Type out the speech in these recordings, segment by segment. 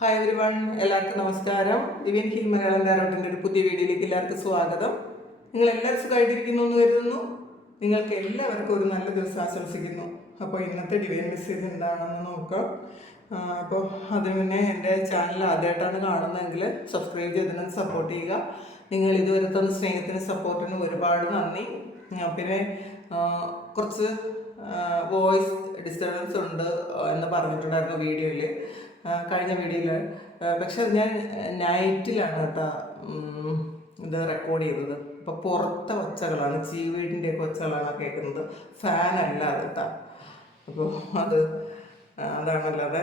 Hi every one എല്ലാവർക്കും നമസ്കാരം. ദിവ്യൻ hill Malayalam ഡയറക്ടറിന്റെ ഒരു പുതിയ വീഡിയോയിലേക്ക് എല്ലാവർക്കും സ്വാഗതം. നിങ്ങൾ എല്ലാവരും സുഖമായിട്ടിരിക്കുന്നു എന്ന് കരുതുന്നു. നിങ്ങൾക്ക് എല്ലാവർക്കും ഒരു നല്ല ദിവസം ആശംസിക്കുന്നു. അപ്പോൾ ഇന്നത്തെ ഡിവൈൻ മെസ്സേജ് എന്താണെന്ന് നോക്കാം. അപ്പോൾ അതിന് മുന്നേ എന്റെ ചാനൽ ആദ്യമായിട്ടാണ് കാണുന്നതെങ്കിൽ സബ്സ്ക്രൈബ് ചെയ്തതിന് സപ്പോർട്ട് ചെയ്യുക. നിങ്ങൾ ഇതുവരെ തന്ന സ്നേഹത്തിന് സപ്പോർട്ടിന് ഒരുപാട് നന്ദി. പിന്നെ കുറച്ച് വോയിസ് ഡിസ്റ്റർബൻസ് ഉണ്ട് എന്ന് പറഞ്ഞിട്ടുണ്ടായിരുന്നു വീഡിയോയിൽ. കഴിഞ്ഞ വീഡിയോയിൽ പക്ഷെ ഞാൻ നൈറ്റിലാണ് കേട്ടോ ഇത് റെക്കോർഡ് ചെയ്തത്. അപ്പോൾ പുറത്തെ ഒച്ചകളാണ് ചീവീടിന്റെ ഒക്കെ ഒച്ചകളാണ് കേൾക്കുന്നത്. ഫാനല്ല അത് കേട്ടോ അപ്പോൾ അത് അതാണല്ലാതെ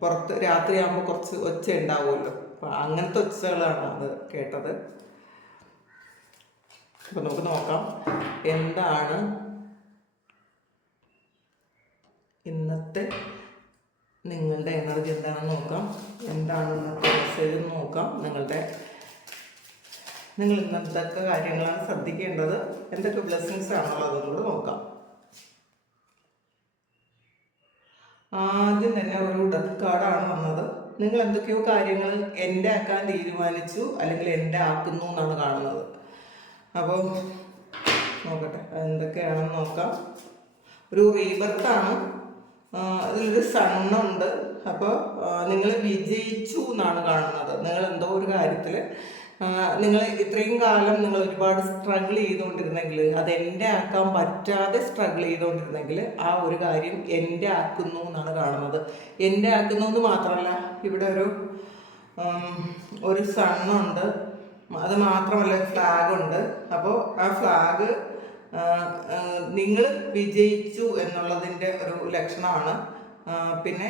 പുറത്ത് രാത്രിയാകുമ്പോൾ കുറച്ച് ഒച്ച ഉണ്ടാവുമല്ലോ. അപ്പോൾ അങ്ങനത്തെ ഒച്ചകളാണ് അത് കേട്ടത്. അപ്പോൾ നമുക്ക് നോക്കാം എന്താണ് ഇന്നത്തെ നിങ്ങളുടെ എനർജി എന്താണെന്ന് നോക്കാം. എന്താണ് മെസ്സേജ് എന്ന് നോക്കാം. നിങ്ങളുടെ നിങ്ങൾ ഇന്നത്തെ കാര്യങ്ങളാണ് ശ്രദ്ധിക്കേണ്ടത്. എന്തൊക്കെ ബ്ലെസ്സിങ്സ് ആണുള്ളത് എന്നുള്ളത് നോക്കാം. ആദ്യം തന്നെ ഒരു ഡെത്ത് കാർഡാണ് വന്നത്. നിങ്ങൾ എന്തൊക്കെയോ കാര്യങ്ങൾ എന്റെ ആക്കാൻ തീരുമാനിച്ചു അല്ലെങ്കിൽ എന്റെ ആക്കുന്നു എന്നാണ് കാണുന്നത്. അപ്പോൾ നോക്കട്ടെ എന്തൊക്കെയാണെന്ന് നോക്കാം. ഒരു റീബർത്താണ് അതിലൊരു സണ്ണുണ്ട് അപ്പോൾ നിങ്ങൾ വിജയിച്ചു എന്നാണ് കാണുന്നത്. നിങ്ങൾ എന്തോ ഒരു കാര്യത്തിൽ നിങ്ങൾ ഇത്രയും കാലം നിങ്ങൾ ഒരുപാട് സ്ട്രഗിൾ ചെയ്തുകൊണ്ടിരുന്നെങ്കിൽ അത് എന്റെ ആക്കാൻ പറ്റാതെ സ്ട്രഗിൾ ചെയ്തുകൊണ്ടിരുന്നെങ്കിൽ ആ ഒരു കാര്യം എന്റെ ആക്കുന്നു എന്നാണ് കാണുന്നത്. എന്റെ ആക്കുന്നു എന്ന് മാത്രമല്ല ഇവിടെ ഒരു ഒരു സണ്ണുണ്ട്. അത് മാത്രമല്ല ഫ്ലാഗ് ഉണ്ട്. അപ്പോൾ ആ ഫ്ലാഗ് നിങ്ങൾ വിജയിച്ചു എന്നുള്ളതിന്റെ ഒരു ലക്ഷണമാണ്. പിന്നെ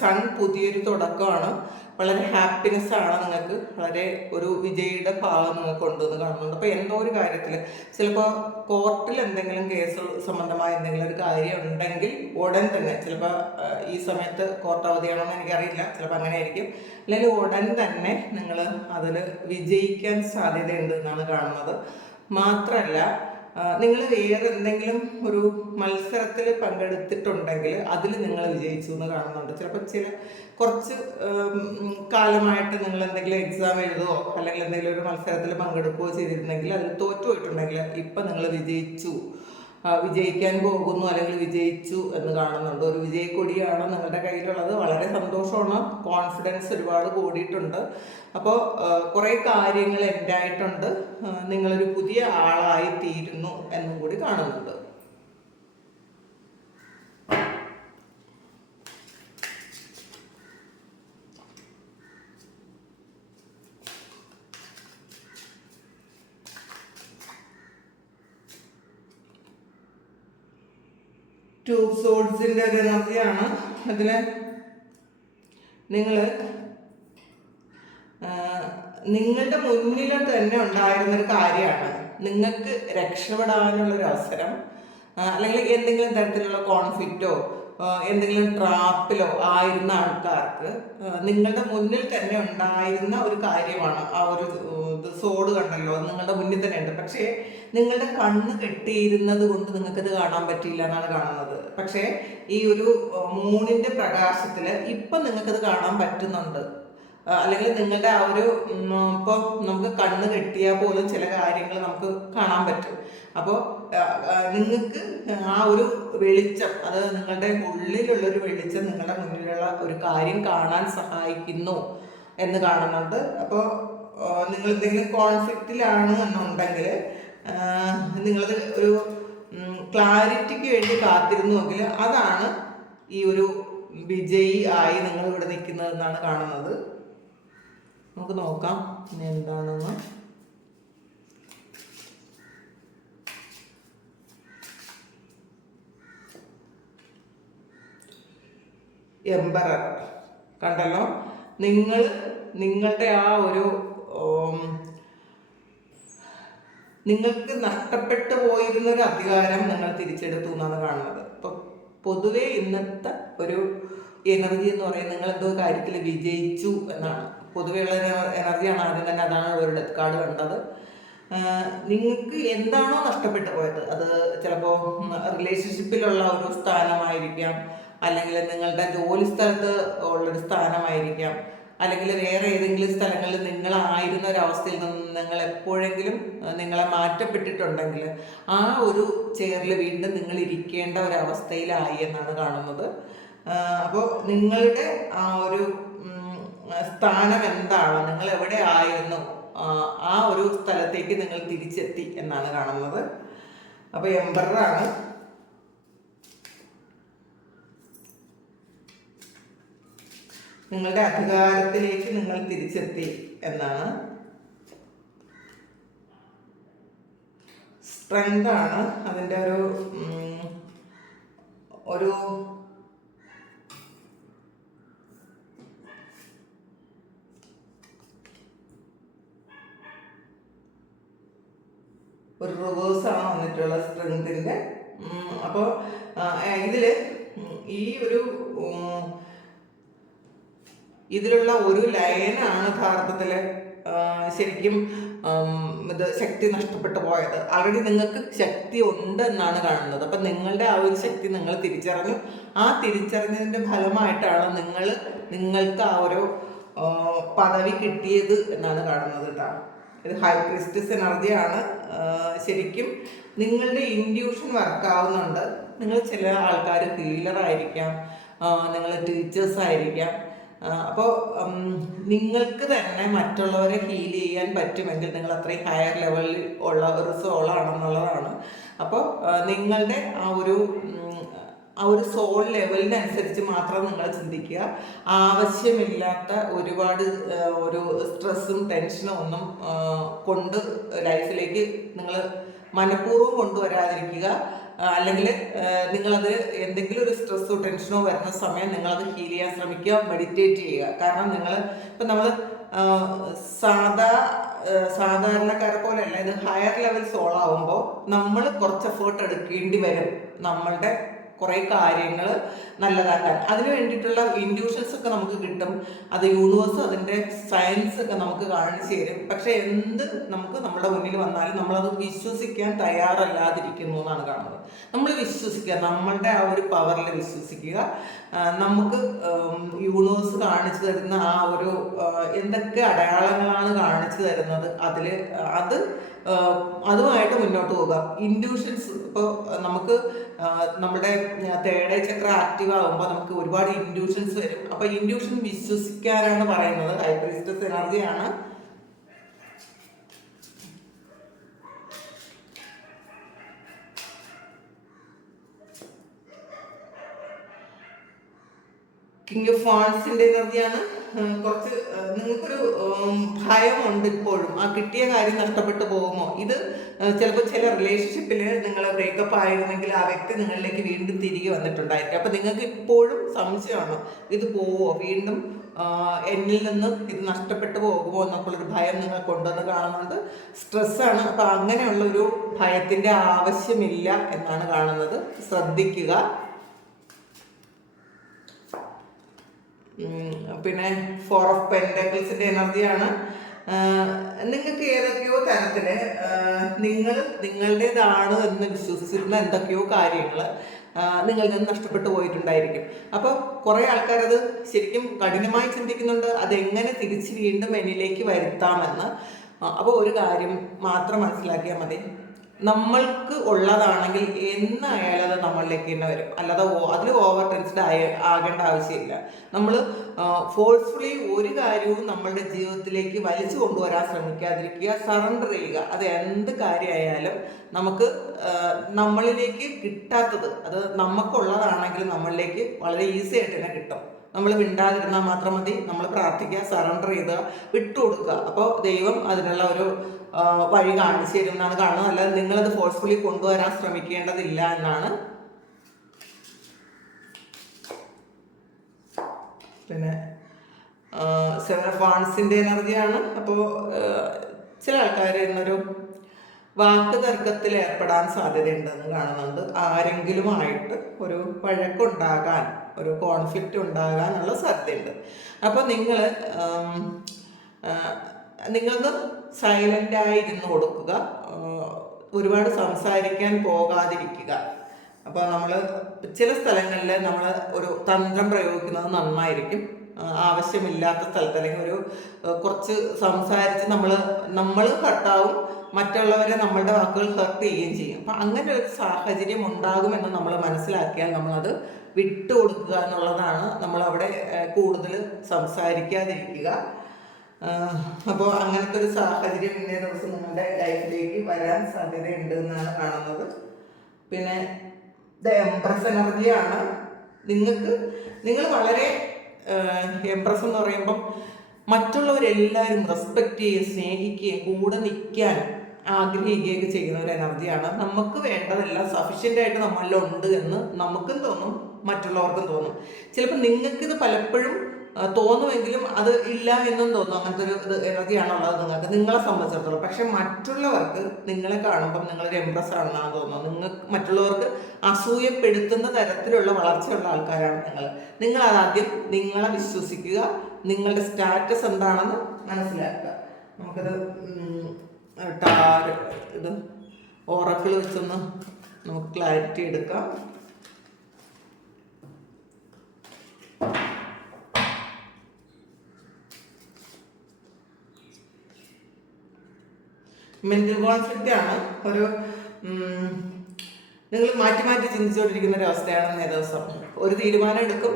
സൺ പുതിയൊരു തുടക്കമാണ്. വളരെ ഹാപ്പിനെസ് ആണ് നിങ്ങൾക്ക് വളരെ ഒരു വിജയിയുടെ ഭാഗം നിങ്ങൾക്ക് ഉണ്ടെന്ന് കാണുന്നുണ്ട്. അപ്പോൾ എന്തോ ഒരു കാര്യത്തിൽ ചിലപ്പോൾ കോർട്ടിൽ എന്തെങ്കിലും കേസ് സംബന്ധമായ എന്തെങ്കിലും ഒരു കാര്യം ഉണ്ടെങ്കിൽ ഉടൻ തന്നെ ചിലപ്പോൾ ഈ സമയത്ത് കോർട്ട് അവധിയാണോ എന്ന് എനിക്കറിയില്ല. ചിലപ്പോൾ അങ്ങനെ ആയിരിക്കും അല്ലെങ്കിൽ ഉടൻ തന്നെ നിങ്ങൾ അതിൽ വിജയിക്കാൻ സാധ്യതയുണ്ട് എന്നാണ് കാണുന്നത്. മാത്രമല്ല നിങ്ങൾ വേറെ എന്തെങ്കിലും ഒരു മത്സരത്തിൽ പങ്കെടുത്തിട്ടുണ്ടെങ്കിൽ അതിൽ നിങ്ങൾ വിജയിച്ചു എന്ന് കാണുന്നുണ്ട്. ചിലപ്പോൾ ചില കുറച്ച് കാലമായിട്ട് നിങ്ങൾ എന്തെങ്കിലും എക്സാം എഴുതുകയോ അല്ലെങ്കിൽ എന്തെങ്കിലും ഒരു മത്സരത്തിൽ പങ്കെടുക്കുകയോ ചെയ്തിരുന്നെങ്കിൽ അതിൽ തോറ്റു പോയിട്ടുണ്ടെങ്കിൽ ഇപ്പം നിങ്ങൾ വിജയിച്ചു. വിജയിക്കാൻ പോകുന്നു അല്ലെങ്കിൽ വിജയിച്ചു എന്ന് കാണുന്നുണ്ട്. ഒരു വിജയക്കൊടിയാണ് നിങ്ങളുടെ കയ്യിലുള്ളത്. വളരെ സന്തോഷമാണ്. കോൺഫിഡൻസ് ഒരുപാട് കൂടിയിട്ടുണ്ട്. അപ്പോൾ കുറേ കാര്യങ്ങൾ ആ, നിങ്ങളൊരു പുതിയ ആളായി തീരുന്നു എന്നും കൂടി കാണുന്നുണ്ട്. സോൾസിന്റെ ഒരു അതിൽ നിങ്ങൾ നിങ്ങളുടെ മുന്നിൽ തന്നെ ഉണ്ടായിരുന്നൊരു കാര്യമാണ്. നിങ്ങൾക്ക് രക്ഷപ്പെടാനുള്ളൊരു അവസരം അല്ലെങ്കിൽ എന്തെങ്കിലും തരത്തിലുള്ള കോൺഫ്ലിക്റ്റോ എന്തെങ്കിലും ട്രാപ്പിലോ ആയിരുന്ന ആൾക്കാർക്ക് നിങ്ങളുടെ മുന്നിൽ തന്നെ ഉണ്ടായിരുന്ന ഒരു കാര്യമാണ് ആ ഒരു സോഡ് കണ്ടല്ലോ അത് നിങ്ങളുടെ മുന്നിൽ തന്നെ ഉണ്ട്. പക്ഷേ നിങ്ങളുടെ കണ്ണ് കെട്ടിയിരുന്നത് കൊണ്ട് നിങ്ങൾക്കത് കാണാൻ പറ്റിയില്ല എന്നാണ് കാണുന്നത്. പക്ഷേ ഈ ഒരു മൂണിന്റെ പ്രകാശത്തിൽ ഇപ്പം നിങ്ങൾക്കത് കാണാൻ പറ്റുന്നുണ്ട്. അല്ലെങ്കിൽ നിങ്ങളുടെ ആ ഒരു ഇപ്പോൾ നമുക്ക് കണ്ണ് കെട്ടിയാൽ പോലും ചില കാര്യങ്ങൾ നമുക്ക് കാണാൻ പറ്റും. അപ്പോൾ നിങ്ങൾക്ക് ആ ഒരു വെളിച്ചം അത് നിങ്ങളുടെ ഉള്ളിലുള്ളൊരു വെളിച്ചം നിങ്ങളുടെ മുന്നിലുള്ള ഒരു കാര്യം കാണാൻ സഹായിക്കുന്നു എന്ന് കാണുന്നുണ്ട്. അപ്പോൾ നിങ്ങൾ എന്തെങ്കിലും കോൺഫ്ലിക്റ്റിലാണ് എന്നുണ്ടെങ്കിൽ നിങ്ങളത് ഒരു ക്ലാരിറ്റിക്ക് വേണ്ടി കാത്തിരുന്നുവെങ്കിൽ അതാണ് ഈ ഒരു വിജയി ആയി നിങ്ങൾ ഇവിടെ നിൽക്കുന്നതെന്നാണ് കാണുന്നത്. നമുക്ക് നോക്കാം ഇനി എന്താണെന്ന്. എംബറർ. കണ്ടല്ലോ? നിങ്ങൾ നിങ്ങളുടെ ആ ഒരു നിങ്ങൾക്ക് നഷ്ടപ്പെട്ടു പോയിരുന്ന ഒരു അധികാരം നിങ്ങൾ തിരിച്ചെടുത്തു എന്നാണ് കാണുന്നത്. ഇപ്പൊ പൊതുവെ ഇന്നത്തെ ഒരു എനർജി എന്ന് പറയുന്നത് നിങ്ങൾ എന്തോ കാര്യത്തിൽ വിജയിച്ചു എന്നാണ്. പൊതുവെയുള്ള എനർജിയാണ് ആദ്യം തന്നെ അതാണ് ഡെത്ത് കാർഡ് കണ്ടത്. നിങ്ങൾക്ക് എന്താണോ നഷ്ടപ്പെട്ടു പോയത്? അത് ചിലപ്പോൾ റിലേഷൻഷിപ്പിലുള്ള ഒരു സ്ഥാനമായിരിക്കാം. അല്ലെങ്കിൽ നിങ്ങളുടെ ജോലി സ്ഥലത്ത് ഉള്ളൊരു സ്ഥാനമായിരിക്കാം. അല്ലെങ്കിൽ വേറെ ഏതെങ്കിലും സ്ഥലങ്ങളിൽ നിങ്ങളായിരുന്ന ഒരവസ്ഥയിൽ നിന്ന് നിങ്ങൾ എപ്പോഴെങ്കിലും നിങ്ങളെ മാറ്റപ്പെട്ടിട്ടുണ്ടെങ്കിൽ ആ ഒരു ചെയറിൽ വീണ്ടും നിങ്ങൾ ഇരിക്കേണ്ട ഒരവസ്ഥയിലായി എന്നാണ് കാണുന്നത്. അപ്പോൾ നിങ്ങളുടെ ആ ഒരു സ്ഥാനം എന്താണ് നിങ്ങൾ എവിടെ ആയിരുന്നു ആ, ഒരു സ്ഥലത്തേക്ക് നിങ്ങൾ തിരിച്ചെത്തി എന്നാണ് കാണുന്നത്. അപ്പോൾ എംബറാണ്. നിങ്ങളുടെ അധികാരത്തിലേക്ക് നിങ്ങൾ തിരിച്ചെത്തി എന്നാണ്. സ്ട്രെങ്ത് ആണ്. അതിന്റെ ഒരു ഒരു ഒരു റിവേഴ്സ് ആണ് വന്നിട്ടുള്ള സ്ട്രെങ്തിന്റെ അപ്പോൾ ഇതിൽ ഈ ഒരു ഇതിലുള്ള ഒരു ലൈനാണ് യഥാർത്ഥത്തിൽ ശരിക്കും ഇത് ശക്തി നഷ്ടപ്പെട്ടു പോയത്. ആൾറെഡി നിങ്ങൾക്ക് ശക്തി ഉണ്ട് എന്നാണ് കാണുന്നത്. അപ്പം നിങ്ങളുടെ ആ ഒരു ശക്തി നിങ്ങൾ തിരിച്ചറിഞ്ഞു. ആ തിരിച്ചറിഞ്ഞതിന്റെ ഫലമായിട്ടാണ് നിങ്ങൾ നിങ്ങൾക്ക് ആ ഒരു പദവി കിട്ടിയത് എന്നാണ് കാണുന്നത് കേട്ടോ. ഇത് ഹൈ ക്രിസ്റ്റസ് എനർജിയാണ് ശരിക്കും നിങ്ങളുടെ ഇൻഡ്യൂഷൻ വർക്കാവുന്നുണ്ട് നിങ്ങൾ ചില ആൾക്കാർ ആയിരിക്കാം. നിങ്ങൾ ടീച്ചേഴ്സ് ആയിരിക്കാം. അപ്പോൾ നിങ്ങൾക്ക് തന്നെ മറ്റുള്ളവരെ ഹീൽ ചെയ്യാൻ പറ്റുമെങ്കിൽ നിങ്ങൾ അത്രയും ഹയർ ലെവലിൽ ഉള്ള ഒരു സോളാണെന്നുള്ളതാണ് അപ്പോൾ നിങ്ങളുടെ ആ ഒരു ആ ഒരു സോൾ ലെവലിനനുസരിച്ച് മാത്രം നിങ്ങൾ ചിന്തിക്കുക. ആവശ്യമില്ലാത്ത ഒരുപാട് ഒരു സ്ട്രെസ്സും ടെൻഷനും ഒന്നും കൊണ്ട് ലൈഫിലേക്ക് നിങ്ങൾ മനഃപൂർവം കൊണ്ടുവരാതിരിക്കുക. അല്ലെങ്കിൽ നിങ്ങളത് എന്തെങ്കിലും ഒരു സ്ട്രെസ്സോ ടെൻഷനോ വരുന്ന സമയം നിങ്ങളത് ഹീൽ ചെയ്യാൻ ശ്രമിക്കുക മെഡിറ്റേറ്റ് ചെയ്യുക. കാരണം നിങ്ങൾ ഇപ്പം നമ്മൾ സാധാ സാധാരണക്കാരെ പോലെയല്ല ഇത് ഹയർ ലെവൽ സോൾ ആവുമ്പോൾ നമ്മൾ കുറച്ച് എഫേർട്ട് എടുക്കേണ്ടി വരും നമ്മളുടെ കുറേ കാര്യങ്ങൾ നല്ലതാക്കാൻ. അതിന് വേണ്ടിയിട്ടുള്ള ഇൻഡ്യൂഷൻസ് ഒക്കെ നമുക്ക് കിട്ടും. അത് യൂണിവേഴ്സ് അതിന്റെ സയൻസ് ഒക്കെ നമുക്ക് കാണിച്ചു തരും പക്ഷെ എന്ത് നമുക്ക് നമ്മുടെ മുന്നിൽ വന്നാലും നമ്മളത് വിശ്വസിക്കാൻ തയ്യാറല്ലാതിരിക്കുന്നു എന്നാണ് കാണുന്നത്. നമ്മൾ വിശ്വസിക്കുക നമ്മളുടെ ആ ഒരു പവറിൽ വിശ്വസിക്കുക. നമുക്ക് യൂണിവേഴ്സ് കാണിച്ചു തരുന്ന ആ ഒരു എന്തൊക്കെ അടയാളങ്ങളാണ് കാണിച്ചു തരുന്നത്. അതിൽ അത് അതുമായിട്ട് മുന്നോട്ട് പോകാം ഇൻഡ്യൂഷൻസ് ഇപ്പോൾ നമുക്ക് നമ്മുടെ തേർഡ് ചക്ര ആക്റ്റീവ് ആകുമ്പോൾ നമുക്ക് ഒരുപാട് ഇൻഡ്യൂഷൻസ് വരും. അപ്പോൾ ഇൻഡ്യൂഷൻ വിശ്വസിക്കാനാണ് പറയുന്നത്. ഹൈപ്രിസ്റ്റസ് എനർജിയാണ് കിങ് ഓഫ് ഫാൺസിന്റെ എനർജിയാണ് കുറച്ച് നിങ്ങൾക്കൊരു ഭയമുണ്ട് ഇപ്പോഴും. ആ കിട്ടിയ കാര്യം നഷ്ടപ്പെട്ടു പോകുമോ? ഇത് ചിലപ്പോൾ ചില റിലേഷൻഷിപ്പിൽ നിങ്ങൾ ബ്രേക്കപ്പ് ആയിരുന്നെങ്കിൽ ആ വ്യക്തി നിങ്ങളിലേക്ക് വീണ്ടും തിരികെ വന്നിട്ടുണ്ടായിരിക്കും. അപ്പം നിങ്ങൾക്ക് ഇപ്പോഴും സംശയമാണ്? ഇത് പോവോ? വീണ്ടും എന്നിൽ നിന്ന് ഇത് നഷ്ടപ്പെട്ടു പോകുമോ എന്നൊക്കെയുള്ളൊരു ഭയം നിങ്ങൾ കൊണ്ടുവന്ന് കാണുന്നുണ്ട് സ്ട്രെസ്സാണ് അപ്പം അങ്ങനെയുള്ളൊരു ഭയത്തിന്റെ ആവശ്യമില്ല എന്നാണ് കാണുന്നത്. ശ്രദ്ധിക്കുക. പിന്നെ ഫോർ ഓഫ് പെൻഡക്കിൾസിന്റെ എനർജിയാണ് നിങ്ങൾക്ക് ഏതൊക്കെയോ തരത്തിൽ നിങ്ങൾ നിങ്ങളുടേതാണ് എന്ന് വിശ്വസിച്ചിരുന്ന എന്തൊക്കെയോ കാര്യങ്ങൾ നിങ്ങളിൽ നിന്ന് നഷ്ടപ്പെട്ടു പോയിട്ടുണ്ടായിരിക്കും. അപ്പോൾ കുറേ ആൾക്കാരത് ശരിക്കും കഠിനമായി ചിന്തിക്കുന്നുണ്ട്. അതെങ്ങനെ തിരിച്ച് വീണ്ടും എന്നിലേക്ക് വരുത്താമെന്ന്. അപ്പോൾ ഒരു കാര്യം മാത്രം മനസ്സിലാക്കിയാൽ മതി. നമ്മൾക്ക് ഉള്ളതാണെങ്കിൽ എന്നായാലും അത് നമ്മളിലേക്ക് തന്നെ വരും. അല്ലാതെ അതിൽ ഓവർ ടെൻസ്ഡ് ആയ ആകേണ്ട ആവശ്യമില്ല. നമ്മൾ ഫോഴ്സ്ഫുള്ളി ഒരു കാര്യവും നമ്മളുടെ ജീവിതത്തിലേക്ക് വലിച്ചു കൊണ്ടുവരാൻ ശ്രമിക്കാതിരിക്കുക സറണ്ടർ ചെയ്യുക. അത് എന്ത് കാര്യമായാലും നമുക്ക് നമ്മളിലേക്ക് കിട്ടാത്തത് അത് നമുക്കുള്ളതാണെങ്കിൽ നമ്മളിലേക്ക് വളരെ ഈസി ആയിട്ട് തന്നെ കിട്ടും. നമ്മൾ മിണ്ടാതിരുന്നാൽ മാത്രം മതി. നമ്മൾ പ്രാർത്ഥിക്കുക സറണ്ടർ ചെയ്യുക വിട്ടുകൊടുക്കുക. അപ്പോൾ ദൈവം അതിനുള്ള ഒരു വഴി കാണിച്ചു തരും എന്നാണ് കാണുന്നത്. അല്ലാതെ നിങ്ങളത് ഫോഴ്സ്ഫുള്ളി കൊണ്ടുവരാൻ ശ്രമിക്കേണ്ടതില്ല എന്നാണ്. പിന്നെ സെവൻ ഓഫ് എനർജിയാണ് അപ്പോൾ ചില ആൾക്കാർ ഇന്നൊരു വാക്ക് തർക്കത്തിൽ ഏർപ്പെടാൻ സാധ്യതയുണ്ടെന്ന് കാണുന്നുണ്ട്. ആരെങ്കിലുമായിട്ട് ഒരു വഴക്കുണ്ടാകാൻ ഒരു കോൺഫ്ലിക്റ്റ് ഉണ്ടാകാനുള്ള സാധ്യതയുണ്ട്. അപ്പോൾ നിങ്ങൾ നിങ്ങൾക്ക് സൈലന്റായി ഇരുന്ന് കൊടുക്കുക. ഒരുപാട് സംസാരിക്കാൻ പോകാതിരിക്കുക. അപ്പോൾ നമ്മൾ ചില സ്ഥലങ്ങളിൽ നമ്മൾ ഒരു തന്ത്രം പ്രയോഗിക്കുന്നത് നന്നായിരിക്കും. ആവശ്യമില്ലാത്ത സ്ഥലത്ത് അല്ലെങ്കിൽ ഒരു കുറച്ച് സംസാരിച്ച് നമ്മൾ നമ്മൾ ഹർട്ടാവും മറ്റുള്ളവരെ നമ്മളുടെ വാക്കുകൾ ഹെർട്ട് ചെയ്യുകയും ചെയ്യും. അപ്പം അങ്ങനെ ഒരു സാഹചര്യം ഉണ്ടാകുമെന്ന് നമ്മൾ മനസ്സിലാക്കിയാൽ നമ്മളത് വിട്ടുകൊടുക്കുക എന്നുള്ളതാണ് നമ്മളവിടെ കൂടുതൽ സംസാരിക്കാതിരിക്കുക. അപ്പോൾ അങ്ങനത്തെ ഒരു സാഹചര്യം ഇന്നേ ദിവസം നിങ്ങളുടെ ലൈഫിലേക്ക് വരാൻ സാധ്യതയുണ്ട് എന്നാണ് കാണുന്നത്. പിന്നെ ദ എംപ്രസ് എനർജിയാണ് നിങ്ങൾക്ക് നിങ്ങൾ വളരെ എംപ്രസ് എന്ന് പറയുമ്പം മറ്റുള്ളവരെല്ലാവരും റെസ്പെക്റ്റ് ചെയ്യുകയും സ്നേഹിക്കുകയും കൂടെ നിൽക്കാൻ ആഗ്രഹിക്കുകയൊക്കെ ചെയ്യുന്ന ഒരു എനർജിയാണ്. നമുക്ക് വേണ്ടതെല്ലാം സഫീഷ്യന്റ് ആയിട്ട് നമ്മളിലുണ്ട് എന്ന് നമുക്കും തോന്നും മറ്റുള്ളവർക്കും തോന്നും. ചിലപ്പോൾ നിങ്ങൾക്കിത് പലപ്പോഴും തോന്നുമെങ്കിലും അത് ഇല്ല എന്നും തോന്നും. അങ്ങനത്തെ ഒരു ഇത് എനർജിയാണുള്ളത് നിങ്ങൾക്ക് നിങ്ങളെ സംബന്ധിച്ചിടത്തോളം. പക്ഷെ മറ്റുള്ളവർക്ക് നിങ്ങളെ കാണുമ്പം നിങ്ങളൊരു എംപ്രസ് ആണെന്നാണ് തോന്നുന്നത്. നിങ്ങൾക്ക് മറ്റുള്ളവർക്ക് അസൂയപ്പെടുത്തുന്ന തരത്തിലുള്ള വളർച്ചയുള്ള ആൾക്കാരാണ് നിങ്ങൾ. നിങ്ങൾ അതാദ്യം നിങ്ങളെ വിശ്വസിക്കുക. നിങ്ങളുടെ സ്റ്റാറ്റസ് എന്താണെന്ന് മനസ്സിലാക്കുക. നമുക്കത് ടാർ ഇത് ഓറക്കിൾ വെച്ചൊന്ന് നമുക്ക് ക്ലാരിറ്റി എടുക്കാം. മെന്റൽ കോൺഫ്ലിക്റ്റ് ആണ്. ഒരു നിങ്ങൾ മാറ്റി മാറ്റി ചിന്തിച്ചുകൊണ്ടിരിക്കുന്ന ഒരു അവസ്ഥയാണ് ഇന്നേ ദിവസം. ഒരു തീരുമാനം എടുക്കും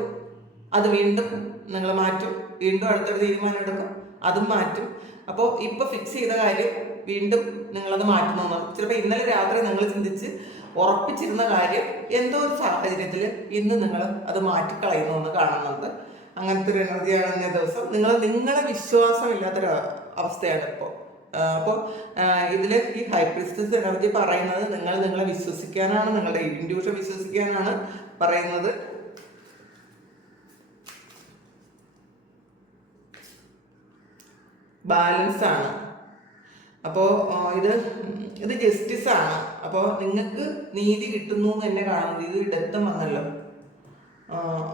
അത് വീണ്ടും നിങ്ങൾ മാറ്റും. വീണ്ടും അടുത്തൊരു തീരുമാനം എടുക്കും. അതും മാറ്റും. അപ്പോൾ ഇപ്പോൾ ഫിക്സ് ചെയ്ത കാര്യം വീണ്ടും നിങ്ങളത് മാറ്റുന്നു ചിലപ്പോൾ ഇന്നലെ രാത്രി നിങ്ങൾ ചിന്തിച്ച് ഉറപ്പിച്ചിരുന്ന കാര്യം എന്തോ ഒരു സാഹചര്യത്തിൽ ഇന്ന് നിങ്ങൾ അത് മാറ്റിക്കളയുന്നു കാണുന്നുണ്ട്. അങ്ങനത്തെ ഒരു എനർജിയാണ് ഇന്നേ ദിവസം. നിങ്ങൾ നിങ്ങളെ വിശ്വാസമില്ലാത്തൊരു അവസ്ഥയാണ് ഇപ്പോൾ അപ്പോൾ ഇതിൽ ഈ ഹൈപ്രിസ്റ്റസ് എനർജി പറയുന്നത് നിങ്ങൾ നിങ്ങളെ വിശ്വസിക്കാനാണ് നിങ്ങളുടെ ഇൻഡ്യൂഷൻ വിശ്വസിക്കാനാണ് പറയുന്നത്. ബാലൻസ് ആണ് അപ്പോൾ ഇത് ഇത് ജസ്റ്റിസ് ആണ് അപ്പോൾ നിങ്ങൾക്ക് നീതി കിട്ടുന്നു എന്ന് തന്നെ കാണുന്നത്. ഇത് ഇടത്തും വന്നല്ലോ.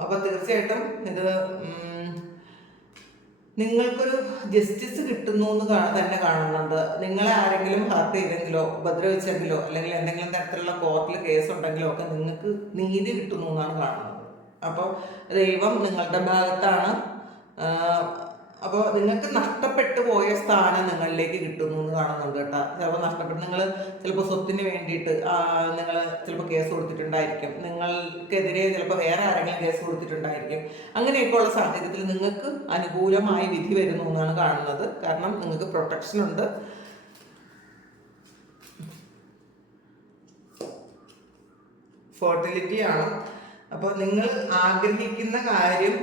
അപ്പോൾ തീർച്ചയായിട്ടും ഇത് നിങ്ങൾക്കൊരു ജസ്റ്റിസ് കിട്ടുന്നു എന്ന് തന്നെ കാണുന്നുണ്ട്. നിങ്ങളെ ആരെങ്കിലും ഹർട്ട് ചെയ്തെങ്കിലോ ഉപദ്രവിച്ചെങ്കിലോ അല്ലെങ്കിൽ എന്തെങ്കിലും തരത്തിലുള്ള കോർട്ടിൽ കേസ് ഉണ്ടെങ്കിലോ ഒക്കെ നിങ്ങൾക്ക് നീതി കിട്ടുന്നു എന്നാണ് കാണുന്നത്. അപ്പോൾ ദൈവം നിങ്ങളുടെ ഭാഗത്താണ് അപ്പോൾ നിങ്ങൾക്ക് നഷ്ടപ്പെട്ടു പോയ സ്ഥാനം നിങ്ങളിലേക്ക് കിട്ടുന്നു എന്ന് കാണുന്നുണ്ട് കേട്ടോ. ചിലപ്പോൾ നഷ്ടപ്പെട്ട് നിങ്ങൾ ചിലപ്പോൾ സ്വത്തിന് വേണ്ടിയിട്ട് നിങ്ങൾ ചിലപ്പോൾ കേസ് കൊടുത്തിട്ടുണ്ടായിരിക്കും. നിങ്ങൾക്കെതിരെ ചിലപ്പോൾ വേറെ ആരെങ്കിലും കേസ് കൊടുത്തിട്ടുണ്ടായിരിക്കും. അങ്ങനെയൊക്കെ ഉള്ള സാഹചര്യത്തിൽ നിങ്ങൾക്ക് അനുകൂലമായ വിധി വരുന്നു എന്നാണ് കാണുന്നത്. കാരണം നിങ്ങൾക്ക് പ്രൊട്ടക്ഷൻ ഉണ്ട്. ഫെർട്ടിലിറ്റി ആണ്. അപ്പോൾ നിങ്ങൾ ആഗ്രഹിക്കുന്ന കാര്യം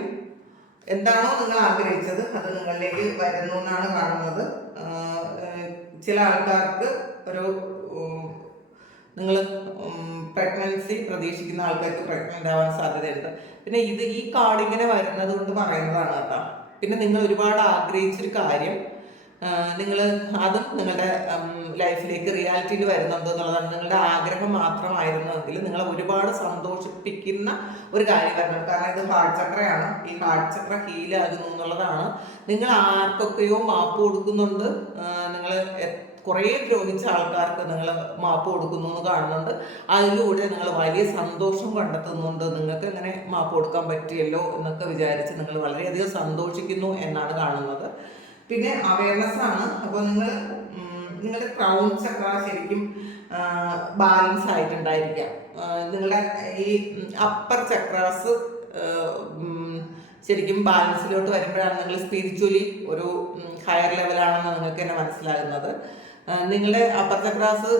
എന്താണോ നിങ്ങൾ ആഗ്രഹിച്ചത് അത് നിങ്ങളിലേക്ക് വരുന്നു എന്നാണ് കാണുന്നത്. ചില ആൾക്കാർക്ക് ഒരു നിങ്ങൾ പ്രഗ്നൻസി പ്രതീക്ഷിക്കുന്ന ആൾക്കാർക്ക് പ്രഗ്നന്റ് ആവാൻ സാധ്യതയുണ്ട്. പിന്നെ ഇത് ഈ കാർഡ് ഇങ്ങനെ വരുന്നത് കൊണ്ട് പറയുന്നതാണ് കേട്ടോ. പിന്നെ നിങ്ങൾ ഒരുപാട് ആഗ്രഹിച്ചൊരു കാര്യം നിങ്ങൾ അതും നിങ്ങളുടെ ലൈഫിലേക്ക് റിയാലിറ്റിയിൽ വരുന്നുണ്ടോ എന്നുള്ളതാണ് നിങ്ങളുടെ ആഗ്രഹം മാത്രമായിരുന്നെങ്കിൽ നിങ്ങളെ ഒരുപാട് സന്തോഷിപ്പിക്കുന്ന ഒരു കാര്യം വരുന്നുണ്ട്. കാരണം ഇത് ഹാർട്ട് ചക്രയാണ്. ഈ ഹാർട്ട് ചക്ര ഹീലാകുന്നു എന്നുള്ളതാണ്. നിങ്ങൾ ആർക്കൊക്കെയോ മാപ്പ് കൊടുക്കുന്നുണ്ട്. നിങ്ങൾ കുറേ ദ്രോഹിച്ച ആൾക്കാർക്ക് നിങ്ങൾ മാപ്പ് കൊടുക്കുന്നു എന്ന് കാണുന്നുണ്ട്. അതിലൂടെ നിങ്ങൾ വലിയ സന്തോഷം കണ്ടെത്തുന്നുണ്ട്. നിങ്ങൾക്ക് എങ്ങനെ മാപ്പ് കൊടുക്കാൻ പറ്റിയല്ലോ എന്നൊക്കെ വിചാരിച്ച് നിങ്ങൾ വളരെയധികം സന്തോഷിക്കുന്നു എന്നാണ് കാണുന്നത്. പിന്നെ അവയർനെസ് ആണ്. അപ്പോൾ നിങ്ങൾ നിങ്ങളുടെ ക്രൗൺ ചക്ര ശരിക്കും ബാലൻസ് ആയിട്ടുണ്ടായിരിക്കാം. നിങ്ങളുടെ ഈ അപ്പർ ചക്രാസ് ശരിക്കും ബാലൻസിലോട്ട് വരുമ്പോഴാണ് നിങ്ങൾ സ്പിരിച്വലി ഒരു ഹയർ ലെവലാണെന്ന് നിങ്ങൾക്ക് തന്നെ മനസ്സിലാകുന്നത്. നിങ്ങളുടെ അപ്പർ ചക്രാസ്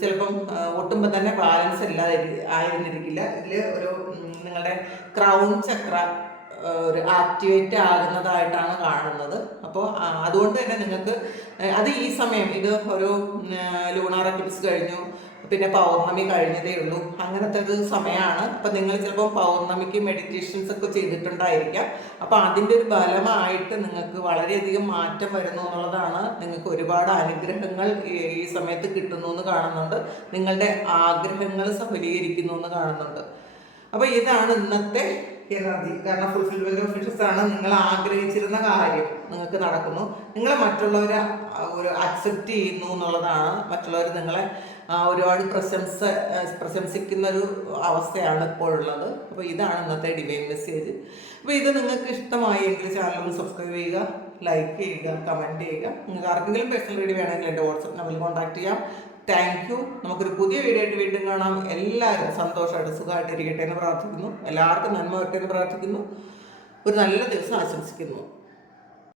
ചിലപ്പം ഒട്ടുമ്പോൾ തന്നെ ബാലൻസ് ഇല്ലാതെ ആയിരുന്നിരിക്കില്ല. ഇതിൽ ഒരു നിങ്ങളുടെ ക്രൗൺ ചക്ര ഒരു ആക്ടിവേറ്റ് ആകുന്നതായിട്ടാണ് കാണുന്നത്. അപ്പോൾ അതുകൊണ്ട് തന്നെ നിങ്ങൾക്ക് അത് ഈ സമയം ഇത് ഒരു ലൂണാർ എക്ലിപ്സ് കഴിഞ്ഞു പിന്നെ പൗർണമി കഴിഞ്ഞതേ ഉള്ളൂ. അങ്ങനത്തെ ഒരു സമയമാണ് അപ്പം നിങ്ങൾ ചിലപ്പോൾ പൗർണമിക്ക് മെഡിറ്റേഷൻസ് ഒക്കെ ചെയ്തിട്ടുണ്ടായിരിക്കാം. അപ്പോൾ അതിന്റെ ഒരു ഫലമായിട്ട് നിങ്ങൾക്ക് വളരെയധികം മാറ്റം വരുന്നു എന്നുള്ളതാണ് നിങ്ങൾക്ക് ഒരുപാട് അനുഗ്രഹങ്ങൾ ഈ സമയത്ത് കിട്ടുന്നു എന്ന് കാണുന്നുണ്ട്. നിങ്ങളുടെ ആഗ്രഹങ്ങൾ സഫലീകരിക്കുന്നു എന്ന് കാണുന്നുണ്ട്. അപ്പോൾ ഇതാണ് ഇന്നത്തെ എനർജി കാരണം ഫുൾഫിൽമെന്റ് ഓഫ് ഇൻട്രസ്റ്റ് ആണ് നിങ്ങൾ ആഗ്രഹിച്ചിരുന്ന കാര്യം നിങ്ങൾക്ക് നടക്കുന്നു. നിങ്ങൾ മറ്റുള്ളവരെ ഒരു അക്സെപ്റ്റ് ചെയ്യുന്നു എന്നുള്ളതാണ് മറ്റുള്ളവർ നിങ്ങളെ ഒരുപാട് പ്രശംസ പ്രശംസിക്കുന്ന ഒരു അവസ്ഥയാണ് ഇപ്പോഴുള്ളത്. അപ്പോൾ ഇതാണ് ഇന്നത്തെ ഡിവൈൻ മെസ്സേജ്. അപ്പോൾ ഇത് നിങ്ങൾക്ക് ഇഷ്ടമായെങ്കിൽ ചാനൽ ഒന്ന് സബ്സ്ക്രൈബ് ചെയ്യുക ലൈക്ക് ചെയ്യുക കമന്റ് ചെയ്യുക. നിങ്ങൾക്ക് ആർക്കെങ്കിലും പേഴ്സണൽ റീഡി വേണമെങ്കിൽ എന്റെ വാട്സപ്പ് നമ്പറിൽ കോൺടാക്ട് ചെയ്യാം. താങ്ക് യു നമുക്കൊരു പുതിയ വീഡിയോ ആയിട്ട് വീണ്ടും കാണാം. എല്ലാവരും സന്തോഷമായിട്ട് സുഖമായിട്ട് ഇരിക്കട്ടെ എന്ന് പ്രാർത്ഥിക്കുന്നു. എല്ലാവർക്കും നന്മ വരട്ടെ എന്ന് പ്രാർത്ഥിക്കുന്നു. ഒരു നല്ല ദിവസം ആശംസിക്കുന്നു.